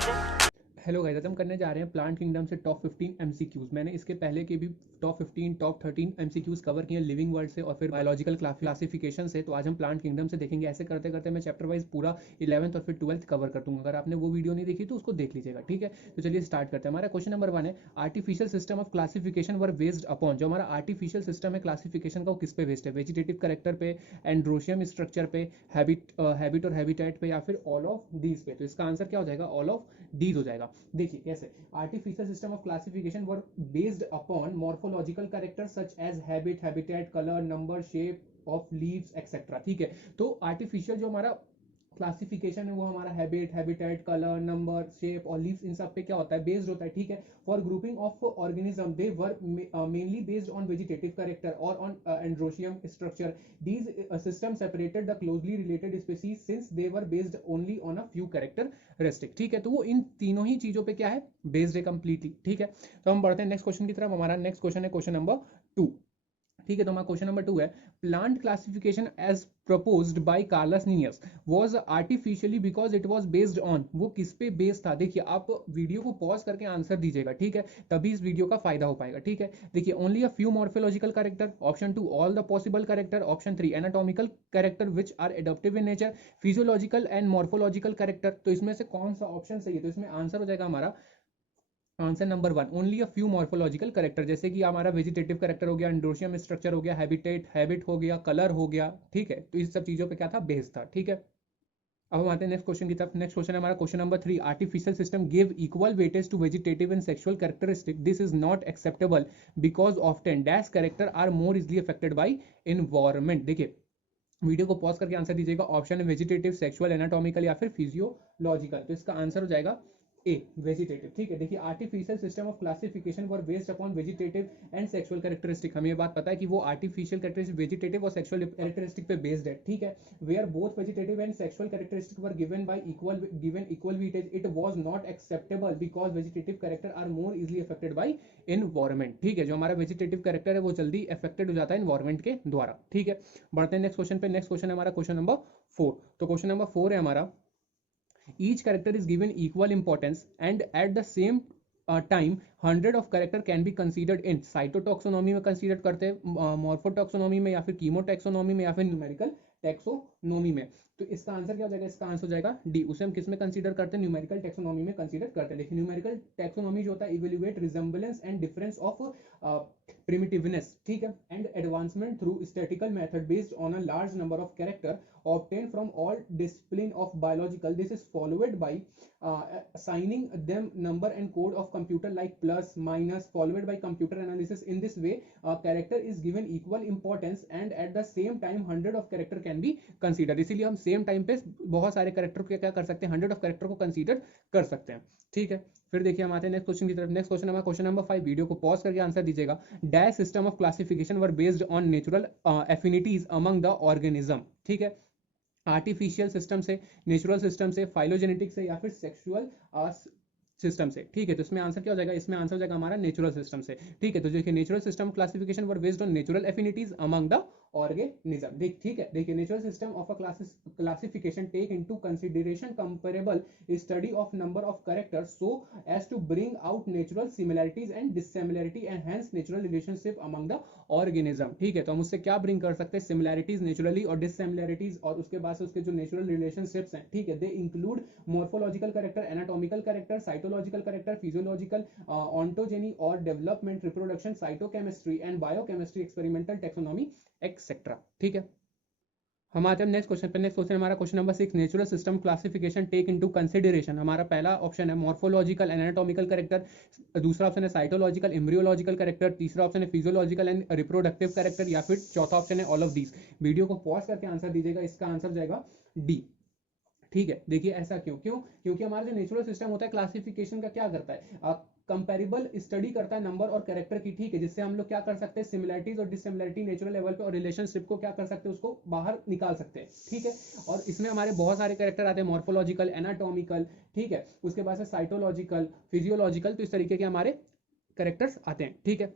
Hello guys, आज हम करने जा रहे हैं प्लांट किंगडम से टॉप 15 एमसीक्यूज। मैंने इसके पहले के भी टॉप 15 टॉप 13 एमसीक्यूज कवर किए हैं लिविंग वर्ल्ड से और फिर बायोलॉजिकल क्लासिफिकेशन से। तो आज हम प्लांट किंगडम से देखेंगे। ऐसे करते करते मैं चैप्टर वाइज पूरा 11th और फिर 12th कवर कर दूंगा। अगर आपने वो वीडियो नहीं देखी तो उसको देख लीजिएगा, ठीक है। तो चलिए स्टार्ट करते हैं। हमारा क्वेश्चन नंबर 1 है, artificial system of classification were based upon. जो हमारा आर्टिफिशियल सिस्टम है क्लासिफिकेशन का, वो किस पे बेस्ड है? वेजिटेटिव करेक्टर पे, एंड्रोशियम स्ट्रक्चर पे, हैबिट और हैबिटेट पे, या फिर ऑल ऑफ दीज पे? तो इसका आंसर क्या हो जाएगा? ऑल ऑफ डीज हो जाएगा। देखिए कैसे, artificial system of classification were based upon morphological characters such as habit, habitat, color, number, shape of leaves etc. ठीक है। तो आर्टिफिशियल जो हमारा क्लासिफिकेशन है वो हमारा habit, habitat, colour, number, shape और लीव्स, इन सब पे क्या होता है? बेस्ड होता है, ठीक है। For grouping of organism they were mainly based on vegetative character और on androecium structure. These system separated the closely related species since they were based only on a few characteristic. ठीक है, तो वो इन तीनों ही चीजों पे क्या है? बेस्ड है कंप्लीटली, ठीक है। तो हम बढ़ते हैं नेक्स्ट क्वेश्चन की तरफ। हमारा नेक्स्ट क्वेश्चन है क्वेश्चन नंबर 2, ठीक है। तो हमारा क्वेश्चन नंबर 2 है, plant classification as proposed by Carlos Linnaeus was artificially because it was based on। वो किस पे बेस्ड था? देखिए, आप वीडियो को पॉज करके आंसर दीजिएगा, ठीक है, तभी इस वीडियो का फायदा हो पाएगा, ठीक है। देखिए, only a few morphological character, option 2 all the possible character, option 3 anatomical character which are adaptive in nature, physiological and morphological character. तो इसमें से कौन सा ऑप्शन सही है? तो इसमें आंसर हो जाएगा हमारा answer number 1, only a few morphological character. जैसे कि हमारा वेजिटेटिव कैरेक्टर हो गया, एंड्रोशियम स्ट्रक्चर हो गया, हैबिट हो गया, कलर हो गया, ठीक है। तो इस सब चीजों पे क्या था? बेस था, ठीक है। अब हम आते हैं नेक्स्ट क्वेश्चन की तरफ। नेक्स्ट क्वेश्चन है हमारा question number 3, artificial system give equal weightage to vegetative and sexual characteristic, this is not acceptable because often dash character are more easily affected by environment. देखिए, वीडियो को pause करके answer दीजिएगा। Option है vegetative, sexual, anatomical या फिर physiological. तो इसका answer हो जाएगा ए, वेजिटेटिव, ठीक है। देखिए, artificial system of classification were based upon vegetative and sexual characteristic. हमें ये बात पता है कि वो आर्टिफिशियल कैरेक्टरिस्टिक वेजिटेटिव और सेक्सुअल कैरेक्टरिस्टिक पे बेस्ड है, ठीक है। Where both vegetative and sexual characteristic were given equal weightage, it was not acceptable because vegetative character are more easily affected by environment, ठीक है। जो हमारा वेजिटेटिव कैरेक्टर है वो जल्दी अफेक्टेड हो जाता है एनवायरमेंट के द्वारा, ठीक है। बढ़ते हैं नेक्स्ट क्वेश्चन पे। नेक्स्ट क्वेश्चन है हमारा क्वेश्चन नंबर 4। तो क्वेश्चन नंबर 4 है हमारा, each character is given equal importance and at the same time 100 of character can be considered in. Cytotaxonomy में कंसीडर करते हैं, मॉर्फोटॉक्सोनॉमी में, या फिर कीमोटैक्सोनॉमी में, या फिर न्यूमेरिकल टैक्सोनॉमी में। तो इसका आंसर क्या हो जाएगा? इसका आंसर हो जाएगा डी। उसे हम किस में कंसीडर करते हैं? न्यूमेरिकल टैक्सोनॉमी में कंसीडर करते हैं। लेकिन न्यूमेरिकल टैक्सोनॉमी जो होता है, evaluate resemblance and difference of primitiveness, ठीक है, and advancement through statical method based on a large number of character obtained from all discipline of biological. This is followed by assigning them number and code of computer like plus, minus, followed by computer analysis. In this way, character is given equal importance and at the same time 100 of character can be considered. इसीलिए हम same time पे बहुत सारे character को क्या कर सकते हैं? 100 ऑफ कैरेक्टर को कंसीडर कर सकते हैं, ठीक है। फिर देखिए, हम आते हैं नेक्स्ट क्वेश्चन की तरफ। नेक्स्ट क्वेश्चन हमारा क्वेश्चन नंबर 5। वीडियो को पॉज करके आंसर दीजिएगा। Dash system of classification were based on natural affinities among the organism, ठीक है। आर्टिफिशियल सिस्टम से, नेचुरल सिस्टम से, फाइलोजेनेटिक से, या फिर सेक्सुअल सिस्टम से, ठीक है। तो इसमें आंसर क्या हो जाएगा? इसमें आंसर हो जाएगा हमारा नेचुरल सिस्टम से, ठीक है। तो देखिए, natural system classification were based on natural affinities among the organism, ठीक है। देखिए, natural system of a classification take into consideration comparable study of number of characters so as to bring out natural similarities and dissimilarity and hence natural relationship among the organism, ठीक है। तो हम उससे क्या bring कर सकते हैं? Similarities naturally और डिससिमिलरिटीज, और उसके बाद से उसके जो नेचुरल रिलेशनशिप्स हैं, ठीक है, they include morphological character, anatomical character, cytological character, physiological, ontogeny और development, reproduction, cytochemistry and biochemistry, experimental taxonomy etcetera, ठीक है। हम आते हैं नेक्स्ट क्वेश्चन पे। नेक्स्ट क्वेश्चन हमारा question number 6, natural system classification take into consideration. हमारा पहला ऑप्शन है मॉर्फोलॉजिकल एंड एनाटॉमिकल कैरेक्टर, दूसरा ऑप्शन है साइटोलॉजिकल एम्ब्रियोलॉजिकल कैरेक्टर, तीसरा ऑप्शन है फिजियोलॉजिकल एंड रिप्रोडक्टिव कैरेक्टर, या फिर चौथा ऑप्शन है ऑल ऑफ दीज। वीडियो को पॉज करके आंसर दीजिएगा। इसका आंसर जाएगा डी, ठीक है। देखिए, ऐसा क्योंकि हमारा जो नेचुरल सिस्टम होता है क्लासिफिकेशन का क्या करता है? कंपेरेबल स्टडी करता है नंबर और कैरेक्टर की, ठीक है, जिससे हम लोग क्या कर सकते हैं? सिमिलरिटीज और डिससिमिलरिटी नेचुरल लेवल पे और रिलेशनशिप को क्या कर सकते हैं? उसको बाहर निकाल सकते हैं, ठीक है। और इसमें हमारे बहुत सारे कैरेक्टर आते हैं, मॉर्फोलॉजिकल, एनाटॉमिकल, ठीक है, उसके बाद से साइटोलॉजिकल, फिजियोलॉजिकल, तो इस तरीके के हमारे कैरेक्टर्स आते हैं, ठीक है।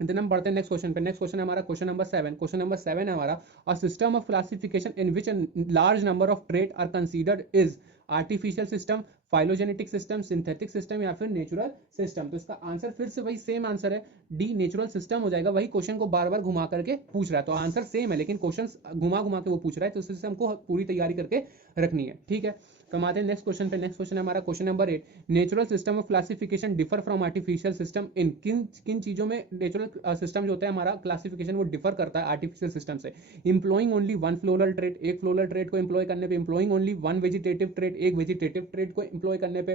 देन हम बढ़ते हैं नेक्स्ट क्वेश्चन पे। नेक्स्ट क्वेश्चन है हमारा क्वेश्चन नंबर 7। क्वेश्चन नंबर 7 है हमारा, a system of classification in which large number of trait are considered is artificial system, phylogenetic system, synthetic system या फिर नेचुरल सिस्टम। तो इसका आंसर फिर से वही सेम आंसर है, डी नेचुरल सिस्टम हो जाएगा। वही क्वेश्चन को बार बार घुमा करके पूछ रहा है, तो आंसर सेम है लेकिन क्वेश्चन घुमा घुमा के वो पूछ रहा है, तो इससे हमको पूरी तैयारी करके रखनी है। ठीक है, तो हम आते हैं नेक्स्ट क्वेश्चन पे। नेक्स्ट क्वेश्चन है हमारा question number 8। Natural system of classification differ from artificial system in, किन किन चीजों में नेचुरल सिस्टम जो होता है हमारा क्लासिफिकेशन वो डिफर करता है आर्टिफिशियल सिस्टम से। इंप्लॉइंग ओनली वन फ्लोरल ट्रेट, एक फ्लोरल ट्रेट को इंप्लॉय करने पे। इंप्लॉइंग ओनली वन वेजिटेटिव ट्रेट, एक वेजिटेटिव ट्रेट को इंप्लॉय करने पे।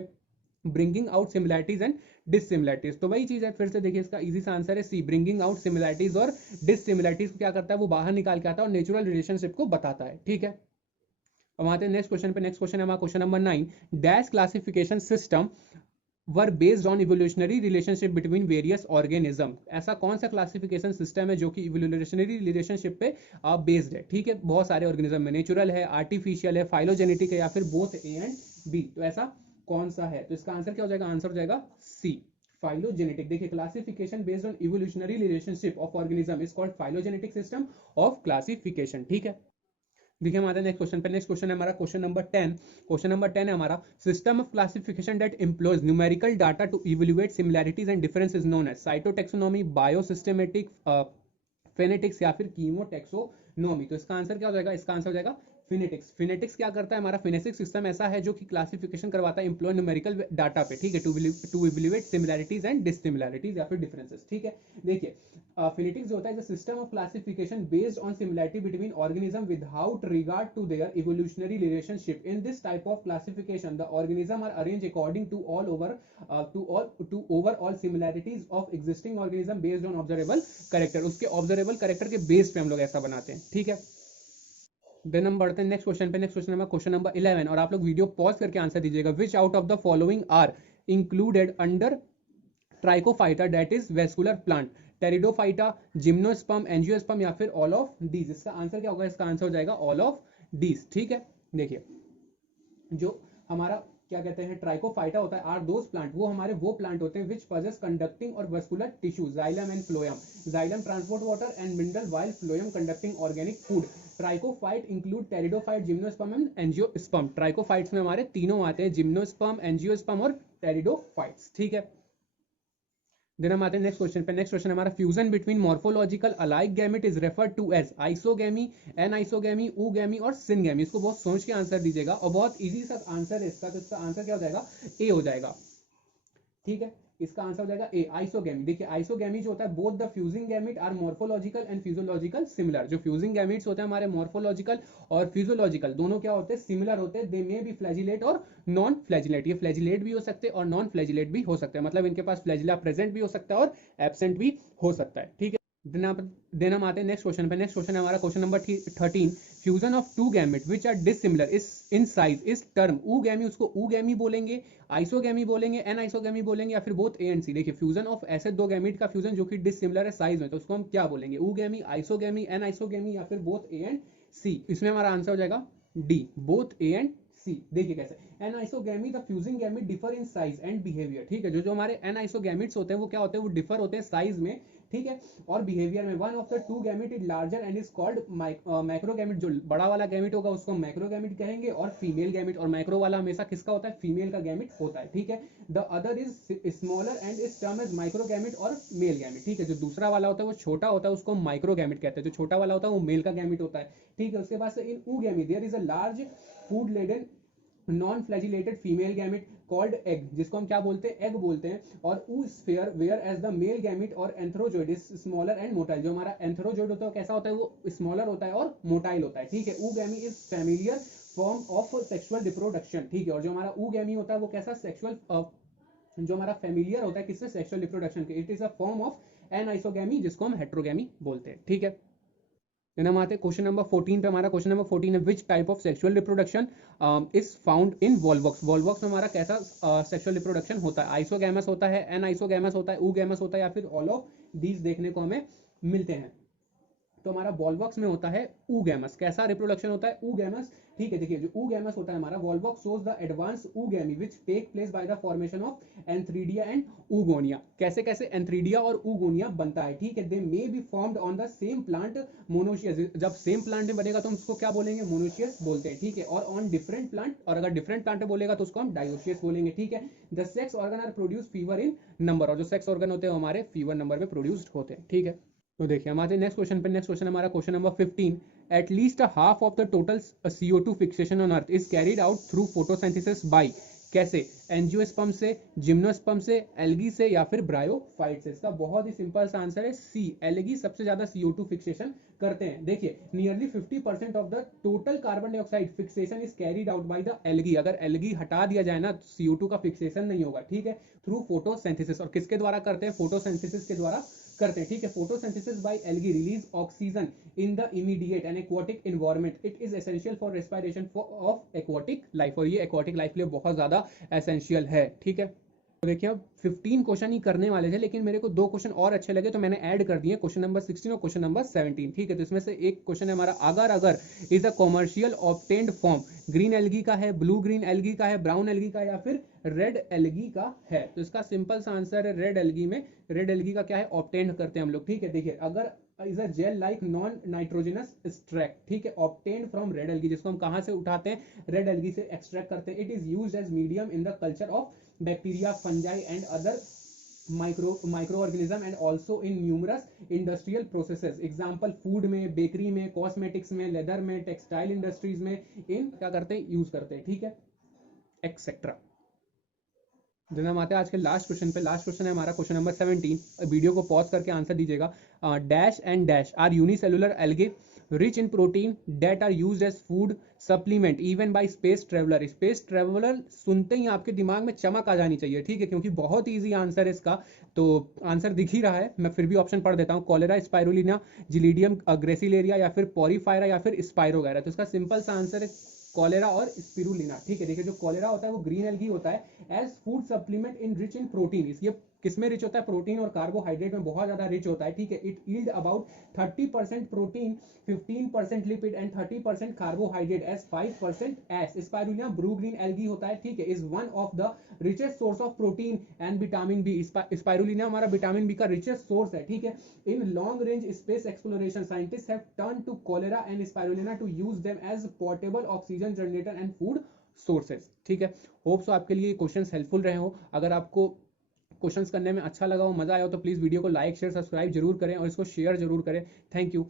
ब्रिंगिंग आउट सिमिलैरिटीज एंड डिससिमिलैरिटीज, तो वही चीज है। फिर से देखिए इसका इजी सा आंसर है सी, ब्रिंगिंग आउट सिमिलैरिटीज और डिससिमिलैरिटीज क्या करता है, वो बाहर निकाल के आता है और नेचुरल रिलेशनशिप को बताता है। ठीक है, अब आते हैं नेक्स्ट क्वेश्चन पे। नेक्स्ट क्वेश्चन है हमारा question number 9। Dash classification system were based on evolutionary relationship between various organism. ऐसा कौन सा क्लासिफिकेशन सिस्टम है जो कि इवोल्यूशनरी रिलेशनशिप पे बेस्ड है। ठीक है, बहुत सारे ऑर्गेनिज्म में, नेचुरल है, आर्टिफिशियल है, फाइलोजेनेटिक है या फिर बोथ ए एंड बी। तो ऐसा कौन सा है, तो इसका आंसर क्या हो जाएगा, आंसर हो जाएगा सी, फाइलोजेनेटिक। देखिए classification based on evolutionary relationship of organism is called phylogenetic system of classification. ठीक है, देखिए हमारे नेक्स्ट क्वेश्चन पे। नेक्स्ट क्वेश्चन है हमारा क्वेश्चन नंबर 10। क्वेश्चन नंबर 10 है हमारा, system of classification that employs numerical data to evaluate similarities and differences known as cytotaxonomy, biosystematic, phenetics या फिर कीमोटैक्सोनॉमी। तो इसका आंसर क्या हो जाएगा, इसका आंसर हो जाएगा फिनेटिक्स। फिनेटिक्स क्या करता है, हमारा फिनेटिक्स सिस्टम ऐसा है जो कि क्लासिफिकेशन करवाता है एम्प्लॉय न्यूमेरिकल डाटा पे। ठीक है, टू इवैल्यूएट सिमिलैरिटीज एंड डिससिमिलैरिटीज या फिर डिफरेंसेस। ठीक है, देखिए फिनेटिक्स जो होता है system of classification based on similarity between organism without regard to their evolutionary relationship. In this type of classification the organism are arranged according to overall similarities of existing organism based on observable character. उसके observable character के base पे हम लोग ऐसा बनाते हैं। ठीक है, देन हम बढ़ते हैं नेक्स्ट क्वेश्चन पे। Next question number question number 11 और आप लोग वीडियो पॉज करके आंसर दीजिएगा। Which out of the following are included under tracheophyta that is vascular plant, pteridophyta, gymnosperm, angiosperm या फिर ऑल ऑफ दीज। इसका आंसर क्या होगा, इसका आंसर हो जाएगा ऑल ऑफ दीज। ठीक है, देखिए जो हमारा क्या कहते हैं ट्राइकोफाइटा होता है, आर दोस प्लांट, वो हमारे वो प्लांट होते हैं विच पजेस कंडक्टिंग और vascular tissue, xylem and phloem. Xylem transport water and mineral while phloem conducting organic food. Tracheophyte include pteridophyte, gymnosperm and angiosperm. Tracheophytes में हमारे तीनों आते हैं, जिम्नोस्पर्म, एंजियोस्पर्म और टेरिडोफाइट्स। ठीक है, देन हम आते हैं नेक्स्ट क्वेश्चन पे। नेक्स्ट क्वेश्चन हमारा, fusion between morphological alike gamete is referred to as isogamy, anisogamy, oogamy और सिनगैमी। इसको बहुत सोच के आंसर दीजिएगा और बहुत इजी सा आंसर है इसका, तो इसका आंसर क्या हो जाएगा, ए हो जाएगा। ठीक है, इसका आंसर हो जाएगा ए, आइसोगैमी। देखिए आइसोगैमी जो होता है, both the fusing gamete are morphological and physiological similar. जो फ्यूजिंग गैमेट्स होते हैं हमारे मॉर्फोलॉजिकल और फिजियोलॉजिकल दोनों क्या होते हैं, सिमिलर होते हैं। दे मे बी फ्लैजिलेट और नॉन फ्लैजिलेट। ये फ्लैजिलेट भी हो सकते हैं और नॉन फ्लैजिलेट भी हो सकते हैं, मतलब इनके पास फ्लैजिला प्रेजेंट भी हो सकता है और एब्सेंट भी हो सकता है। ठीक है, देन हम आते हैं नेक्स्ट क्वेश्चन पे। नेक्स्ट क्वेश्चन है हमारा question number 13। Fusion of two gamete which are dissimilar is in size is term oogamy. उसको ऊगैमी बोलेंगे, आइसोगैमी बोलेंगे, एन आइसोगैमी बोलेंगे या फिर बोथ ए एंड सी। देखिए फ्यूजन ऑफ ऐसे दो गैमेट का फ्यूजन जो कि डिसिमिलर है साइज में, तो उसको हम क्या बोलेंगे, ऊगैमी, आइसोगैमी, एन आइसोगैमी या फिर बोथ ए एंड सी। इसमें हमारा आंसर हो जाएगा D, both A and C. देखिए कैसे, anisogamy the fusing gamete differ in size and behaviour. ठीक है, जो हमारे एन आइसोगैमेट्स होते हैं वो क्या होते हैं, वो डिफर होते हैं साइज में, ठीक है, और बिहेवियर में। One of the two gamete is larger and is called macrogamete. जो बड़ा वाला गैमेट होगा उसको मैक्रोगैमेट कहेंगे, और फीमेल गैमेट, और मैक्रो वाला हमेशा किसका होता है, फीमेल का गैमेट होता है। ठीक है, the other is smaller and is term as microgamete और मेल गैमेट। ठीक है, जो दूसरा वाला होता है वो छोटा होता है, उसको माइक्रोगैमेट कहते हैं। जो छोटा वाला होता है वो मेल का गैमेट होता है। ठीक है, उसके बाद से in oogamy there is a large food laden non flagellated female gamete called egg, जिसको हम क्या बोलते हैं, एग बोलते हैं। और oosphere where as the male gamete और antherozoid is smaller and motile. जो हमारा एंथ्रोजोइड होता है कैसा होता है, वो स्मॉलर होता है और मोटाइल होता है। ठीक है, oogamy is familiar form of sexual reproduction. ठीक है, और जो हमारा ऊगैमी होता है वो कैसा सेक्सुअल, जो हमारा फैमिलियर होता है किससे, सेक्सुअल रिप्रोडक्शन के। It is a form of anisogamy जिसको हम हेट्रोगैमी बोलते हैं। ठीक है, देन हम आते हैं क्वेश्चन नंबर 14 पे। हमारा क्वेश्चन नंबर 14 है, which type of sexual reproduction is found in Volvox. Volvox में हमारा कैसा सेक्सुअल रिप्रोडक्शन होता है, आइसोगैमस होता है, एन आइसोगैमस होता है, ऊगैमस होता है या फिर ऑल ऑफ दीज देखने को हमें मिलते हैं। तो हमारा वॉल्वॉक्स में होता है oogamous। कैसा रिप्रोडक्शन होता है? oogamous। ठीक है, देखिए जो oogamous होता है हमारा Volvox shows the advanced oogamy which take place by the formation of antheridia and oogonia। कैसे कैसे एंथ्रीडिया और oogonia बनता है, ठीक है। they may be formed on the same plant monoecious। जब सेम प्लांट में बनेगा तो हम उसको क्या बोलेंगे? मोनोशियस बोलते हैं, ठीक है। और ऑन डिफरेंट प्लांट, और अगर डिफरेंट प्लांट में बोलेगा तो उसको हम डायोशियस बोलेंगे, ठीक है। The sex organ are produce fewer in number, और जो सेक्स ऑर्गन होते हैं हमारे फीवर नंबर में प्रोड्यूस्ड होते हैं, ठीक है। तो देखिए हम आते हैं नेक्स्ट क्वेश्चन पे। नेक्स्ट क्वेश्चन हमारा question number 15। At least half of the total CO2 fixation on earth is carried out through photosynthesis by, कैसे? एंजियोस्पर्म से, जिम्नोस्पर्म से, एल्गी से, या फिर ब्रायोफाइट से। इसका बहुत ही सिंपल सा आंसर है सी, एल्गी सबसे ज्यादा CO2 फिक्सेशन करते हैं। देखिए nearly 50% of the total carbon dioxide fixation is carried out by the algae. अगर एल्गी हटा दिया जाए ना तो CO2 का फिक्सेशन नहीं होगा, ठीक है, थ्रू फोटोसिंथेसिस। और किसके द्वारा करते हैं? फोटोसिंथेसिस के द्वारा करते हैं, ठीक है। Photosynthesis by algae release oxygen in the immediate and aquatic environment. It is essential for respiration of aquatic life, और ये एक्वाटिक लाइफ के लिए बहुत ज्यादा एसेंशियल है, ठीक है। तो देखिए अब 15 क्वेश्चन ही करने वाले थे, लेकिन मेरे को 2 क्वेश्चन और अच्छे लगे तो मैंने ऐड कर दिए, क्वेश्चन नंबर 16 और क्वेश्चन नंबर 17, ठीक है। तो इसमें से एक क्वेश्चन है हमारा, अगर अगर is a commercial obtained form green algae का है, ब्लू ग्रीन एल्गी का है, ब्राउन एल्गी का, या फिर रेड एल्गी का है। तो इसका सिंपल सा आंसर है रेड एल्गी में। रेड एल्गी का क्या है? ऑब्टेन्ड करते हैं हम लोग, ठीक है। देखिए अगर is a gel like non nitrogenous extract, ठीक है, ऑब्टेन्ड फ्रॉम रेड एल्गी, जिसको हम कहां से उठाते हैं? रेड एल्गी से एक्सट्रैक्ट करते हैं। It is used as medium in the culture of bacteria, fungi and other microorganism and also in numerous industrial processes। Example food में, बेकरी में, कॉस्मेटिक्स में, लेदर में, टेक्सटाइल इंडस्ट्रीज में इन क्या करते हैं? यूज करते हैं, ठीक है, एक्सेट्रा। देन हम आते हैं आज के लास्ट क्वेश्चन पे। लास्ट क्वेश्चन है हमारा क्वेश्चन नंबर 17। वीडियो को पॉज करके आंसर दीजिएगा। Dash and dash are unicellular algae rich in protein that are used as food supplement even by space traveler। Space traveller सुनते ही आपके दिमाग में चमक आ जानी चाहिए, ठीक है, क्योंकि बहुत इजी आंसर है इसका। तो आंसर दिख ही रहा है, मैं फिर भी ऑप्शन पढ़ देता हूँ। कॉलेरा, स्पाइरुलिना, जिलीडियम ग्रेसिलेरिया, या फिर पॉरीफायरा, या फिर स्पाइरोगैरा। तो इसका सिंपल सा आंसर है कॉलेरा और स्पिरुलिना, ठीक है। देखिए जो कॉलेरा होता है वो ग्रीन एल्गी होता है as food supplement in rich in protein. ये किसमें रिच होता है? प्रोटीन और कार्बोहाइड्रेट में बहुत ज्यादा रिच होता है, ठीक है। It yield about 30% protein, 15% lipid and 30% carbohydrate as 5% S. Spirulina blue green algae होता है, ठीक है, is one of the richest source of protein and vitamin B. Spirulina हमारा विटामिन बी का रिचेस्ट सोर्स है, ठीक है। In long range space exploration scientist have turn to chlorella and spirulina to use them as portable oxygen generator and food sources, ठीक है। Hope so आपके लिए questions helpful रहे हो। अगर आपको क्वेश्चंस करने में अच्छा लगा हो, मजा आया हो, तो प्लीज वीडियो को लाइक शेयर सब्सक्राइब जरूर करें और इसको शेयर जरूर करें। Thank you.